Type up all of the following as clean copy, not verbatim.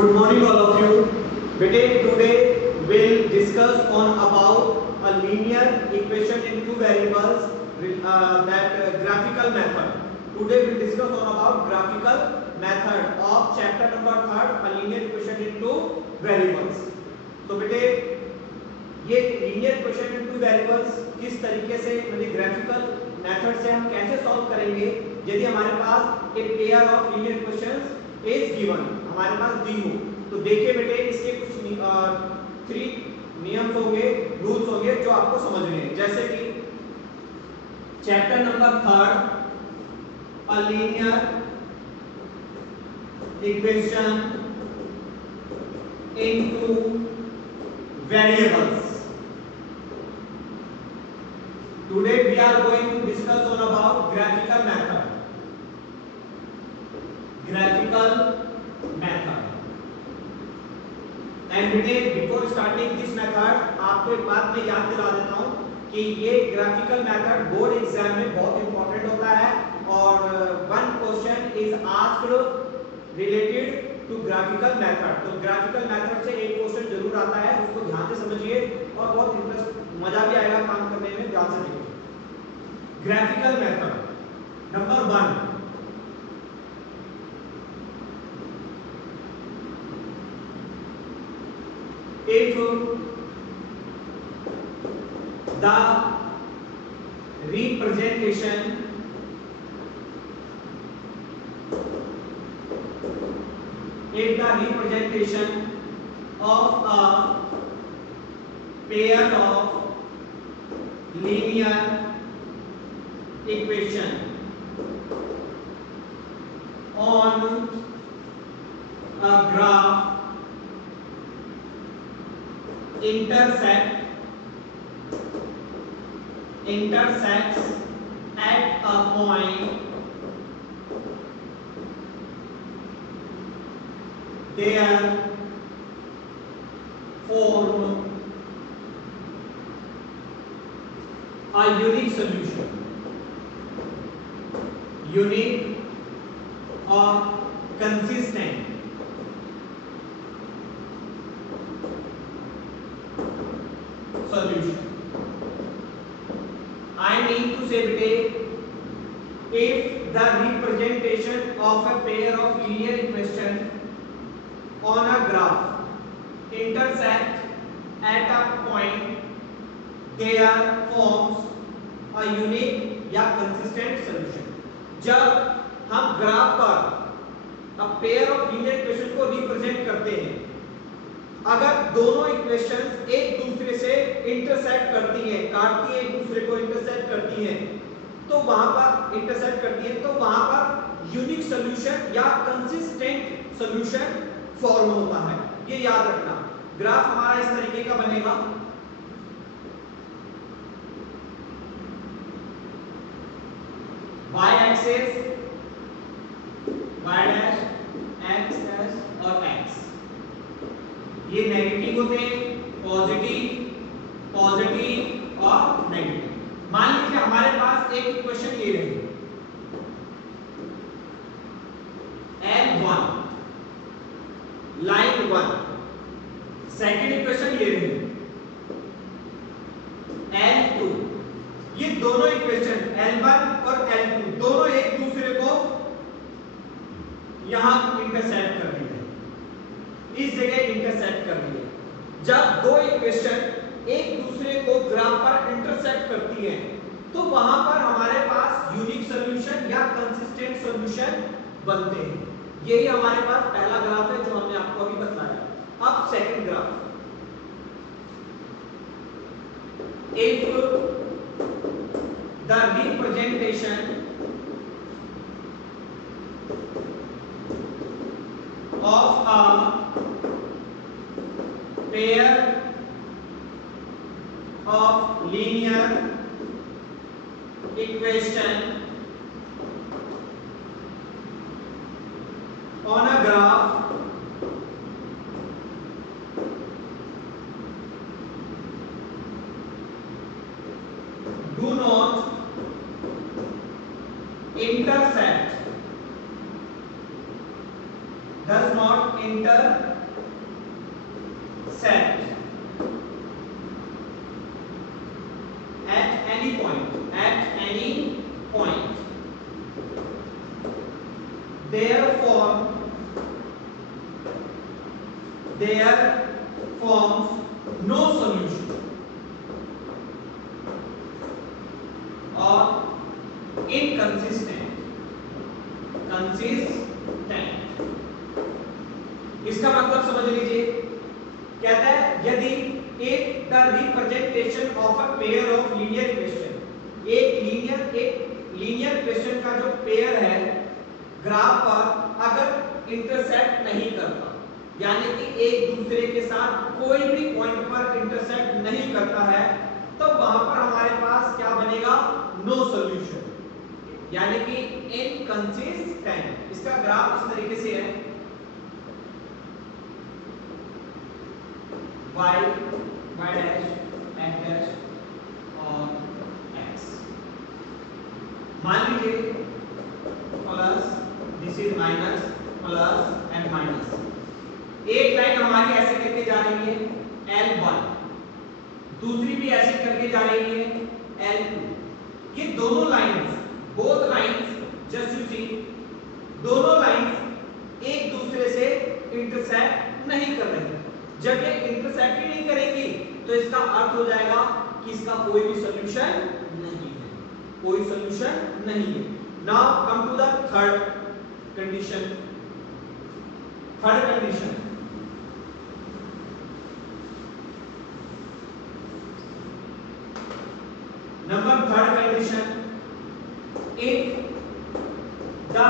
Good morning all of you. Today we'll discuss on about a linear equation in two variables graphical method. Today we'll discuss on about graphical method of chapter number 3 a linear equation in two variables. तो बेटे ये linear equation in two variables किस तरीके से मतलब graphical method से हम कैसे सॉल्व करेंगे यदि हमारे पास एक pair of linear equations is given हमारे पास दी हो। तो देखिए बेटे इसके कुछ थ्री नियम्स होंगे रूल्स होंगे जो आपको समझने हैं। जैसे कि chapter number 3 a linear equation into variables. Today we are going to discuss on about graphical method. graphical method and before starting this method आपको एक बात मैं याद दिला देता हूं कि ये graphical method बोर्ड एग्जाम में बहुत इंपॉर्टेंट होता है और one question is asked related to graphical method। तो graphical method से एक क्वेश्चन जरूर आता है, उसको ध्यान से समझिए और बहुत इंटरेस्ट मजा भी आएगा काम करने में। ध्यान से देखिए graphical method number 1। If the representation of a pair of linear equation on a graph intersects at a point, there form a unique solution, unique or consistent solution। I mean to say बेटे if the representation of a pair of linear equations on a graph intersect at a point there forms a unique या consistent solution। जब हम graph पर a pair of linear equations को represent करते हैं, अगर दोनों इक्वेशंस एक दूसरे से इंटरसेक्ट करती हैं, काटती हैं, एक दूसरे को इंटरसेक्ट करती हैं, तो वहां पर यूनिक सॉल्यूशन या कंसिस्टेंट सॉल्यूशन फॉर्म होता है। ये याद रखना। ग्राफ हमारा इस तरीके का बनेगा। y axis y dash x dash और x ये नेगेटिव होते हैं, पॉजिटिव और नेगेटिव। मान लीजिए हमारे पास एक इक्वेशन ये रही L1 लाइन 1, सेकंड इक्वेशन ये रही L2। ये दोनों इक्वेशन L1 और L2 दोनों एक दूसरे को यहां इंटरसेक्ट कर रही है, इस जगह इंटरसेक्ट कर रही है। जब दो इक्वेशन एक दूसरे को ग्राफ पर इंटरसेक्ट करती हैं, तो वहां पर हमारे पास यूनिक सॉल्यूशन या कंसिस्टेंट सॉल्यूशन बनते हैं। यही हमारे पास पहला ग्राफ है जो हमने आपको अभी बताया। अब second graph, if the representation of a pair of linear equation on a graph do not intersect, does not intersect set at any point there forms no solution or inconsistent इसका मतलब समझ लीजिए, कहता है यदि एक the representation of a pair of linear equation, एक linear equation का जो पेयर है ग्राफ पर अगर इंटरसेक्ट नहीं करता, यानी कि एक दूसरे के साथ कोई भी पॉइंट पर इंटरसेक्ट नहीं करता है, तो वहां पर हमारे पास क्या बनेगा, नो सॉल्यूशन, यानी कि इनकंसिस्टेंट। इसका ग्राफ इस तरीके से है, y डैश x डैश और x, मान लीजिए plus this is minus plus and minus. एक लाइन हमारी ऐसे करके जा रही है L1, दूसरी भी ऐसे करके जा रही है L2। ये दोनों lines, both lines just you see, दोनों लाइंस एक दूसरे से इंटरसेक्ट नहीं कर रही। जब ये इंटरसेक्ट ही नहीं करेंगी तो इसका अर्थ हो जाएगा कि इसका कोई भी सॉल्यूशन नहीं है, कोई सॉल्यूशन नहीं है। Now come to the third condition. Number third condition, if the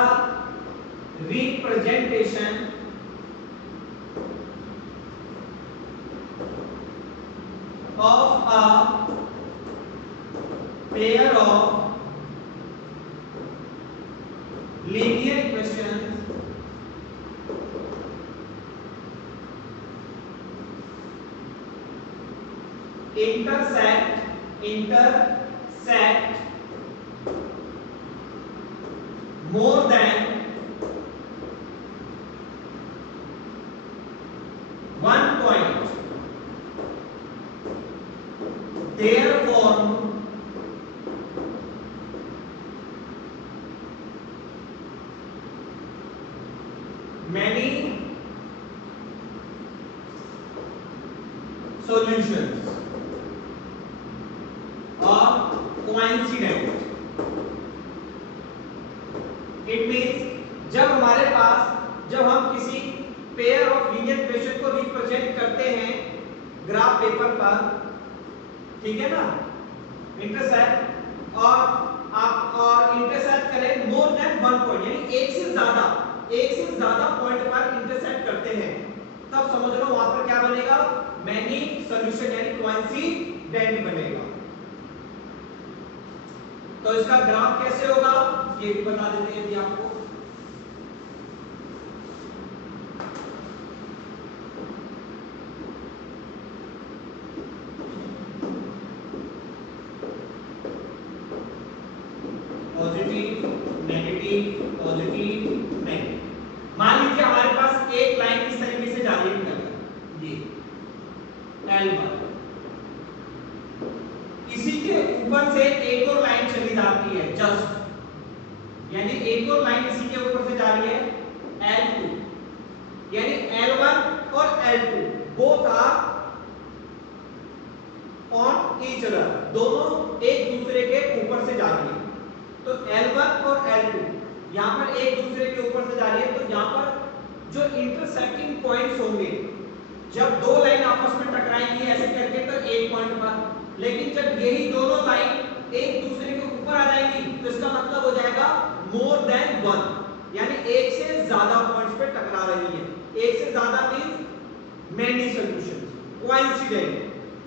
representation of a pair of linear equations intersect more than one point, therefore many solutions are coincident। It means जब हम किसी pair of linear equation को represent करते हैं graph paper पर, ठीक है ना, इंटरसेक्ट और इंटरसेक्ट करें मोर देन वन पॉइंट, यानी एक से ज्यादा पॉइंट पर इंटरसेक्ट करते हैं, तब समझ लो वहां पर क्या बनेगा, मैनी सॉल्यूशन यानी कोइंसिडेंट बनेगा। तो इसका ग्राफ कैसे होगा ये भी बता देते हैं यदि आपको। पॉजिटिव नेगेटिव मान लीजिए हमारे पास एक लाइन इस तरीके से जा रही है, ये L1, इसी के ऊपर से एक और लाइन चली जाती है जस्ट, यानी एक और लाइन इसी के ऊपर से जा रही है L2, यानी L1 और L2 both are on each other, दोनों एक दूसरे के ऊपर से जा रही है। तो L1 और L2 यहां पर एक दूसरे के ऊपर से जा रही है, तो यहां पर जो इंटरसेक्टिंग पॉइंट्स होंगे, जब दो लाइन आपस में टकराएंगी ऐसे करके तो एक पॉइंट पर, लेकिन जब यही दोनों लाइन एक दूसरे के ऊपर आ जाएंगी तो इसका मतलब हो जाएगा मोर देन वन, यानी एक से ज्यादा पॉइंट्स पे टकरा रही है। एक से ज्यादा मींस मेनी सॉल्यूशंस, कोइंसिडेंट।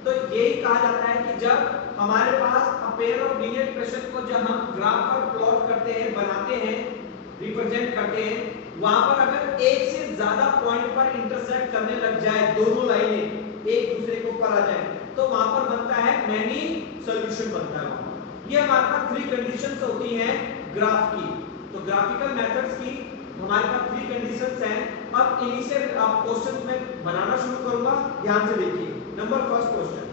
तो यही कहा जाता है कि जब हमारे पास a pair of linear equation को जब हम ग्राफ पर प्लॉट करते हैं, बनाते हैं, रिप्रेजेंट करते हैं, वहां पर अगर एक से ज्यादा पॉइंट पर इंटरसेक्ट करने लग जाए, दोनों लाइनें एक दूसरे के ऊपर आ जाए, तो वहां पर बनता है मैनी सॉल्यूशन बनता है वहां पर। ये हमारे पास थ्री कंडीशंस होती हैं ग्राफ की। तो ग्राफिकल मेथड्स की हमारे पास थ्री कंडीशंस हैं। अब इनिशियल क्वेश्चन में बनाना शुरू करूंगा, ध्यान से देखिए। Number first question,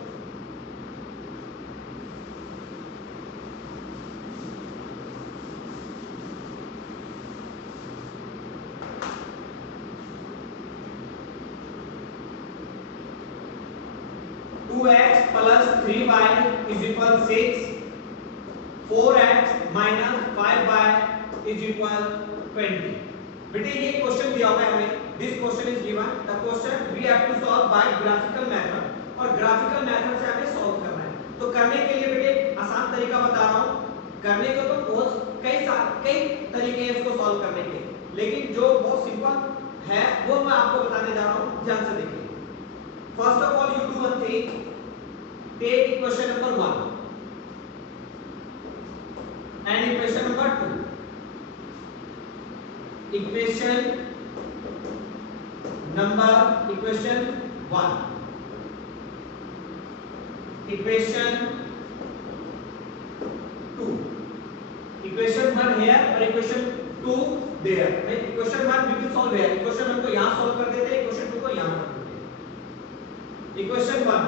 two X plus 3y is equal 6, 4x minus 5y is equal 20। बेटे ये क्वेश्चन दिया हुआ है हमें, this question is given, the question we have to solve by graphical method, और ग्राफिकल मेथड से हमें सॉल्व करना है। तो करने के लिए बेटे आसान तरीका बता रहा हूं, करने को तो बहुत कई तरीके हैं इसको सॉल्व करने के, लेकिन जो बहुत सिंपल है वो मैं आपको बताने जा रहा हूं, ध्यान से देखिए। First of all you do one thing, take equation number 1 and equation number 2, equation 1, equation 2, equation 1 here और equation 2 there। equation 1 we will solve here, equation 1 को यहाँ solve कर देते हैं, equation 2 को यहाँ कर देते हैं। equation 1,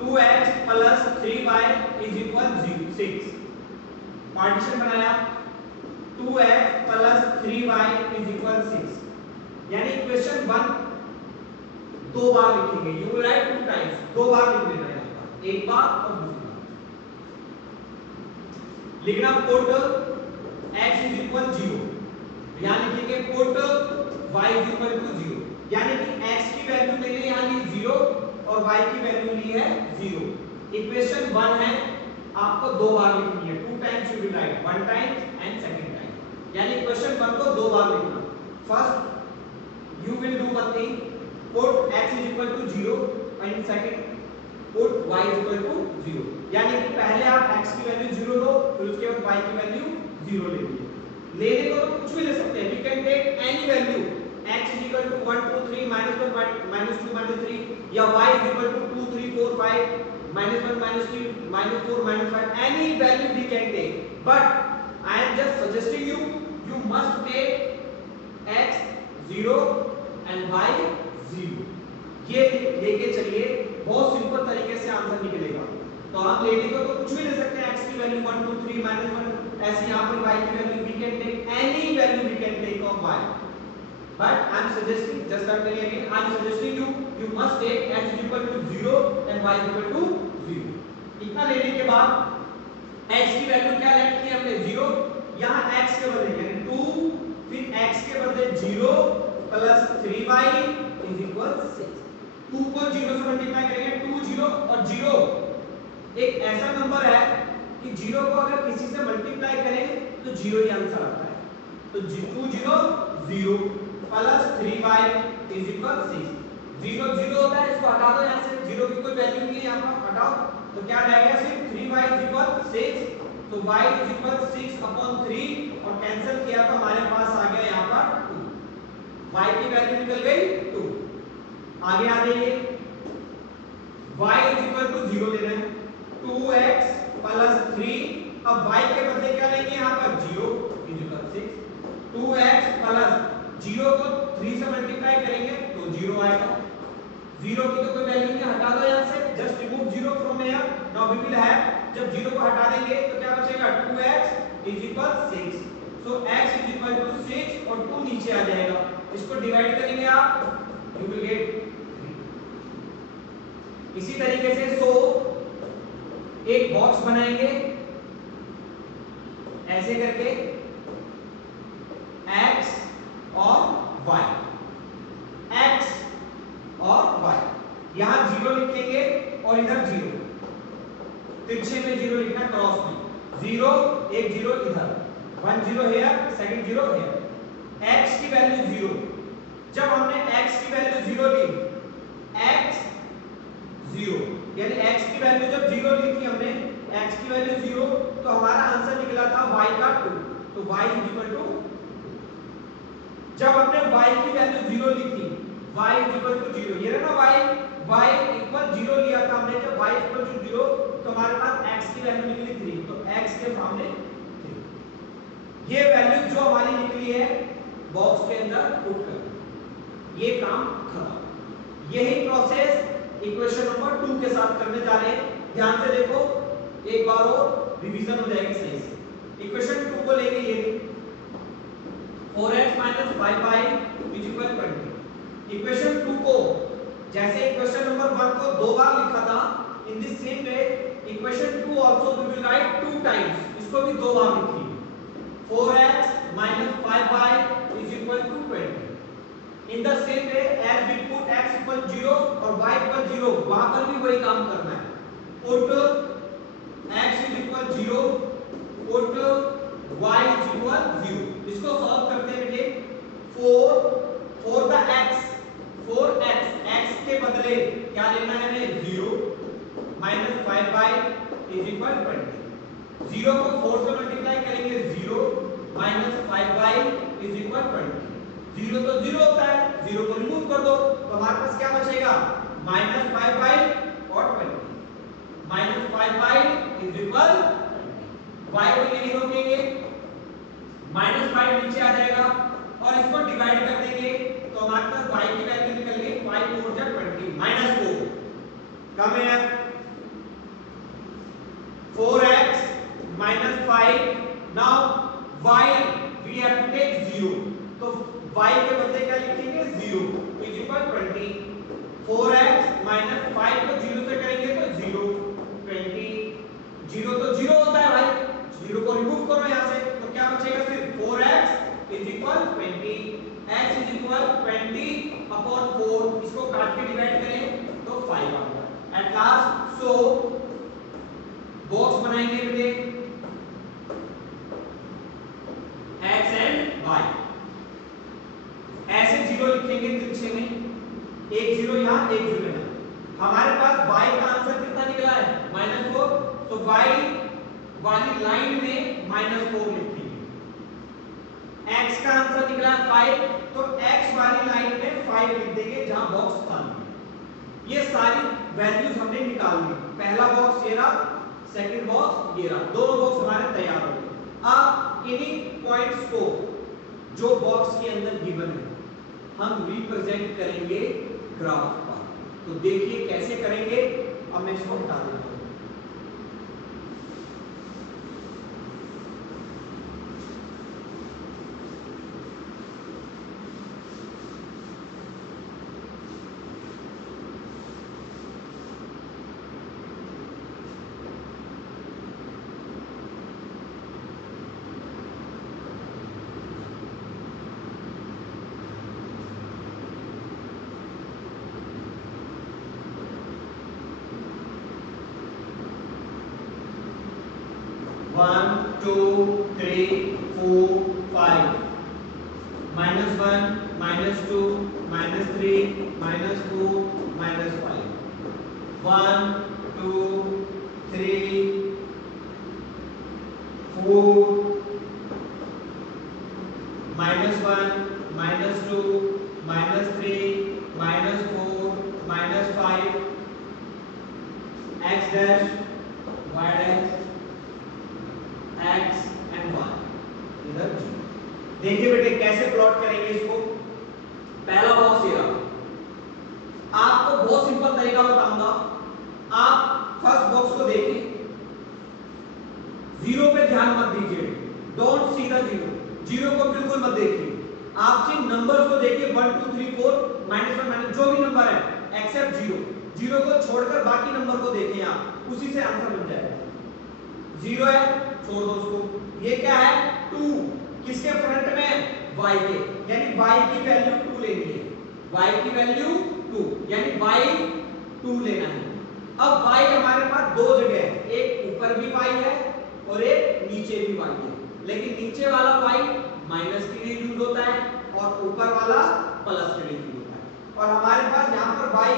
2x plus 3y is equal 6, partition बनाया, 2x plus 3y is equal 6, यानी इक्वेशन 1 दो बार लिखेंगे, यू विल राइट 2 टाइम्स, दो बार लिख लेना है, एक बार और दूसरी बार लिखना। पुट x इज इक्वल 0, यहां लिखेंगे put y is equal to 0, यानी कि x की वैल्यू मैंने यहां ली 0 और y की वैल्यू ली है 0। इक्वेशन 1 है, आपको दो बार लिखनी है, 2 times you will write, 1 time and second time, यानी क्वेश्चन 1 को दो बार लिखना। First you will do one thing, put x is equal to 0 and second put y is equal to 0, यानी कि पहले आप x की वैल्यू 0 लो, फिर उसके बाद y की वैल्यू 0 ले लीजिए। लेने को तो कुछ भी ले सकते हैं, we can take any value, x is equal to 1 2 3 -1 -2 -3, या y is equal to 2 3 4 5 -1 -3 -4 -5, any value we can take, but I am just suggesting you must take x 0 and y 0, ये लेके चलिए, बहुत सिंपल तरीके से आंसर निकलेगा। तो हम लेने को तो कुछ भी ले सकते हैं, x की वैल्यू 1 2 3 -1, ऐसे यहाँ पर y की value we can take any value we can take of y, but I am suggesting, just start करिए again, I am suggesting you must take x is equal to 0 and y is equal to 0। इतना लेने के बाद x की value क्या late की हमने 0, यहाँ x के बदले यानी 2, फिर x के बदले 0 प्लस 3y इज इक्वल 6। 2 को 0 से मल्टीप्लाई करेंगे, 2 0 और 0 एक ऐसा नंबर है कि 0 को अगर किसी से मल्टीप्लाई करें तो 0 ही आंसर आता है। तो 2 0 0 प्लस 3y इज इक्वल 6। 0 0 होता है, इसको हटा दो, यहाँ से 0 की कोई वैल्यू नहीं है, यहाँ पर हटाओ तो क्या रह गया, सिर्फ 3y इज इक्वल 6, तो y इज इक्वल 6/3 और कैंसिल किया तो हमारे पास आ गया यहाँ पर 2, y की वैल्यू निकल गई 2। आगे आ जाइए, y इज इक्वल टू 0 ले रहे हैं, 2x प्लस 3, अब y के बदले क्या लेंगे यहाँ पर 0 इज इक्वल 6, 2x प्लस 0 को 3 से मल्टीप्लाई करेंगे तो 0 आएगा, 0 की तो कोई वैल्यू नहीं, हटा दो यहाँ से, just remove 0 from here, now we will have, जब 0 को हटा देंगे तो क्या बचेगा, 2x is equal 6, so x is equal to 6 और 2 नीचे आ जाएगा, इसको डिवाइड करेंगे आप, यू विल गेट 3। इसी तरीके से सो एक बॉक्स बनाएंगे ऐसे करके, x और y, x और y, यहां 0 लिखेंगे और इधर 0, तिरछे में 0 लिखना, क्रॉस में 0, एक 0 इधर, 1 0 हियर, सेकंड 0 हियर, x की वैल्यू 0, जब हमने x की वैल्यू 0 ली, x 0, यानी x की वैल्यू जब 0 ली थी हमने, x की वैल्यू 0, तो हमारा आंसर निकला था y का 2, तो y इज इक्वल टू, जब हमने y की वैल्यू 0 ली थी, y इज इक्वल टू 0, ये रहा ना y इक्वल 0 लिया था हमने, जब y इक्वल टू 0 तो हमारे पास x की वैल्यू निकली 3, तो x के सामने 3, ये वैल्यू जो हमारी निकली है बॉक्स के अंदर पुट कर, ये काम खत्म। यही प्रोसेस इक्वेशन नंबर 2 के साथ करने जा रहे हैं। ध्यान से देखो, एक बार और रिवीजन हो जाएगी सही से। इक्वेशन 2 को लेंगे ये 4x 5y = 20। इक्वेशन 2 को जैसे इक्वेशन नंबर 1 को दो बार लिखा था, in this same way equation 2 also we will write 2 times, इसको भी दो बार लिखिए। 4x - 5y = 20। In the same way as we put x = 0 और y = 0, वहां पर भी वही काम करना है। Put x = 0, put y = 0। इसको सॉल्व करते हैं बेटे। 4 the x, 4x, x के बदले क्या लेना है हमें 0 - 5y = 20। 0 को 4 से मल्टीप्लाई करेंगे 0 - 5y = 20। 0 तो 0 होता है, 0 को रिमूव कर दो तो हमारे पास क्या बचेगा -5y और 20। -5y = y को यही रोकेंगे, -5 नीचे आ जाएगा और इसको डिवाइड कर देंगे तो हमारे पास y की वैल्यू निकल गई 5 × 20 -4। कम है 4x - 5। Now y we have to take 0, तो y के बदले क्या लिखेंगे 0 = 20। 4x - 5 को 0 से करेंगे तो 0 20। 0 तो 0 होता है भाई, 0 को रिमूव करो यहां से तो क्या बचेगा सिर्फ 4x = 20। x = 20/4, इसको काट के डिवाइड करें तो 5 आ गया। एट लास्ट सो बॉक्स बनाएंगे बेटे x एंड y, ऐसे 0 लिखेंगे तिरछे में, एक 0 यहां एक 0 यहां। हमारे पास y का आंसर कितना निकला है -4, तो y वाली लाइन में -4 लिखेंगे। x का आंसर निकला 5, तो x वाली लाइन में 5 लिख देंगे जहां बॉक्स था। ये सारी वैल्यूज हमने निकाल ली। पहला बॉक्स ये रहा, सेकंड बॉक्स ये रहा, दोनों बॉक्स हमारे तैयार हो गए। अब इन्हीं पॉइंट्स को जो बॉक्स के अंदर गिवन है हम रिप्रेजेंट करेंगे ग्राफ पर। तो देखिए कैसे करेंगे। अब मैं इसको हटा देता हूं। One, two, three, four, five. -1, -2, -3, -4, -5. 1, 2, 3, 4, -1, -2, -3, -4, -5. X dash, Y dash, x and y इधर 0। देखिए बेटे कैसे प्लॉट करेंगे इसको। पहला बॉक्स ये रहा। आपको बहुत सिंपल तरीका बताऊंगा। आप फर्स्ट बॉक्स को देखिए, 0 पे ध्यान मत दीजिए, डोंट सी द 0, 0 को बिल्कुल मत देखिए। आप सिर्फ नंबर्स को देखिए 1 2 3 4 -1 जो भी नंबर है एक्सेप्ट 0, 0 को छोड़कर बाकी नंबर को देखें आप, उसी से आंसर बन जाएगा। 0 है छोड़ दो उसको। ये क्या है 2, किसके फ्रंट में y के, यानी y की वैल्यू 2 लेनी है। y की वैल्यू 2 यानी y 2 लेना है। अब y हमारे पास दो जगह है, एक ऊपर भी y है और एक नीचे भी y है। लेकिन नीचे वाला y माइनस के लिए यूज होता है और ऊपर वाला प्लस के लिए यूज होता है। और हमारे पास यहाँ पर y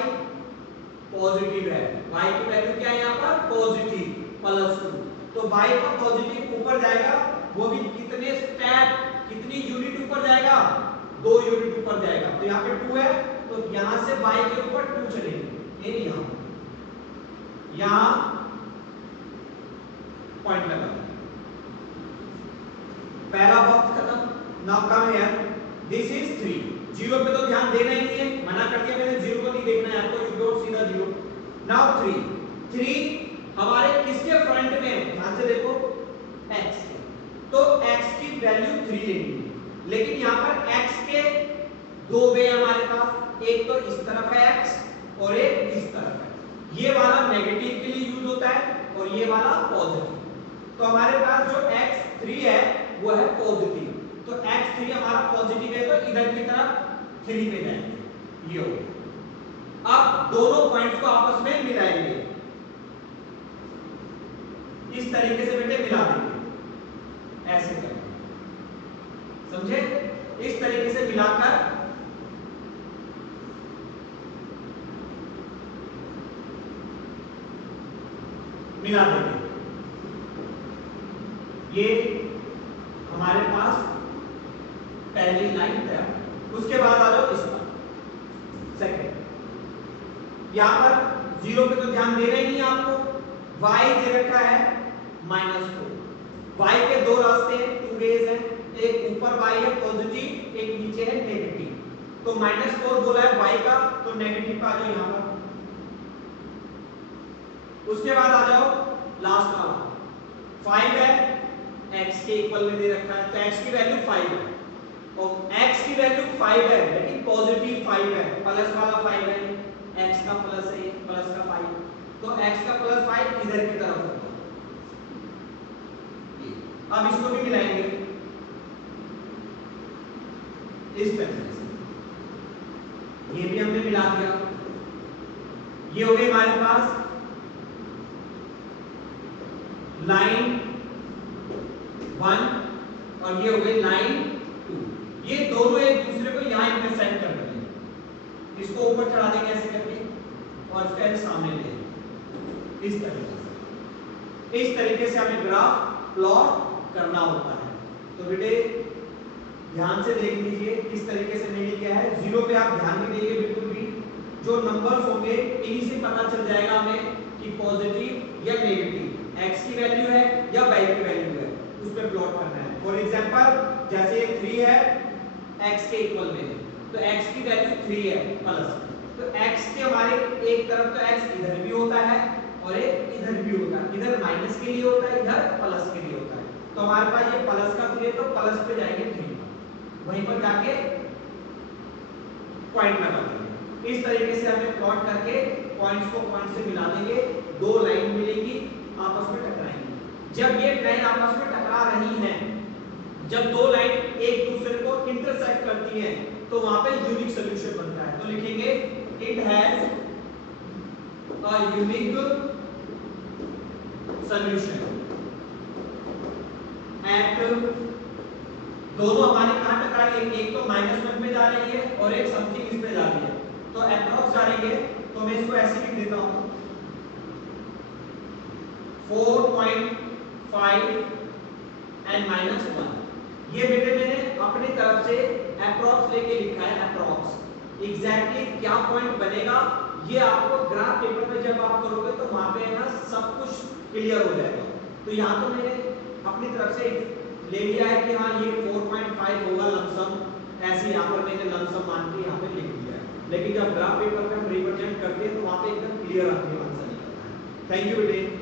पॉजिटिव है, y की वैल्यू क्या है यहाँ पर पॉजिटिव +2। तो y का पॉजिटिव ऊपर जाएगा, वो भी कितने स्टेप, कितनी यूनिट ऊपर जाएगा, 2 यूनिट ऊपर जाएगा। तो यहाँ पे 2 है तो यहाँ से y के ऊपर 2 चलेंगे, ये यहाँ पॉइंट लगा। पहला बॉक्स खत्म। Now come here, this is 3, zero पे तो ध्यान देना ही नहीं है, मना कर दिया मैंने, जीरो को नहीं देखना है आपको, you don't see the zero. Now 3 हमारे किसके फ्रंट में है, ध्यान से देखो, x के, तो x की वैल्यू 3 लेनी है, लेकिन यहाँ पर x के दो वे हमारे पास, एक तो इस तरफ है x और एक इस तरफ है, ये वाला नेगेटिव के लिए यूज होता है और ये वाला पॉजिटिव। तो हमारे पास जो x3 है वो है पॉजिटिव, तो x3 हमारा पॉजिटिव है तो इधर की तरफ 3 पे जाएंगे, ये हो। अब दोनों पॉइंट्स को आपस में मिलाएंगे, इस तरीके से बेटे मिला देंगे, ऐसे करेंगे, समझे, इस तरीके से मिलाकर मिला देंगे। ये हमारे पास पहली लाइन तैयार। उसके बाद आ जाओ इस पर, सेकंड, यहां पर जीरो पे तो ध्यान देना ही नहीं आपको, y दे रखा है -4, y के दो रास्ते हैं, टू वेज हैं, एक ऊपर y है पॉजिटिव, एक नीचे है नेगेटिव, तो -4 बोला है y का, तो नेगेटिव का आ जाओ यहां पर। उसके बाद आ जाओ लास्ट वाला, 5 है, x के इक्वल में दे रखा है, तो x की वैल्यू 5 है, और x की वैल्यू 5 है लेकिन पॉजिटिव 5 है, प्लस वाला 5 है, x का प्लस है, प्लस का 5, तो x का प्लस 5 इधर की तरफ होगा। अब इसको भी मिलाएंगे इस तरीके से, ये भी हमने मिला दिया, ये हो गई हमारे पास लाइन 1 और ये हो गई लाइन 2, ये दोनों एक दूसरे को यहां इंटरसेक्ट कर रहे हैं, इसको ऊपर चढ़ा देंगे ऐसे करके और इसका सामने ले इस तरीके से हमें ग्राफ प्लॉट करना होता है। तो बेटे ध्यान से देख लीजिए किस तरीके से मैंने किया है, जीरो पे आप ध्यान नहीं देंगे बिल्कुल भी, जो नंबर्स होंगे इन्हीं से पता चल जाएगा हमें कि पॉजिटिव या नेगेटिव, x की वैल्यू है या y की वैल्यू है, उस पे प्लॉट करना है। फॉर एग्जांपल जैसे ये 3 है, x के इक्वल में, तो x की वैल्यू 3 है प्लस, तो x के हमारे एक तरफ तो x इधर भी होता है और एक इधर भी होता है, इधर माइनस के लिए होता है, इधर प्लस के लिए होता है, तो हमारे पास ये प्लस का 3 है तो प्लस पे जाएंगे 3 पर, वहीं पर जाके पॉइंट लगा देंगे। इस तरीके से हमें प्लॉट करके पॉइंट्स को पॉइंट से मिला देंगे, दो लाइन मिलेगी, आपस में टकराएंगी। जब ये लाइन आपस में टकरा रही हैं, जब दो लाइन एक दूसरे को इंटरसेक्ट करती हैं, तो वहां पे यूनिक सॉल्यूशन बनता है, तो लिखेंगे it has a unique solution at, दोनों हमारी कहां टकरा रही है, एक तो -1 में जा रही है और एक समथिंग इस पे जा रही है, तो अप्रॉक्स जा रही है, तो मैं इसको ऐसे लिख देता हूं 4.5 एंड -1। ये बेटे मैंने अपनी तरफ से अप्रॉक्स लेके लिखा है, अप्रॉक्स, एग्जैक्टली क्या पॉइंट बनेगा ये आपको ग्राफ पेपर में जब आप करोगे तो वहां पे है ना सब कुछ क्लियर हो जाएगा। तो यहाँ तो मैंने अपनी तरफ से ले लिया है कि हाँ ये 4.5 होगा लमसम, ऐसे यहाँ पर मैंने लमसम मान के यहाँ पे लिख दिया है, लेकिन जब ग्राफ पेपर में हम रिप्रेजेंट करते हैं तो वहाँ पे एकदम क्लियर आंसर निकलता है। थैंक यू बेटे।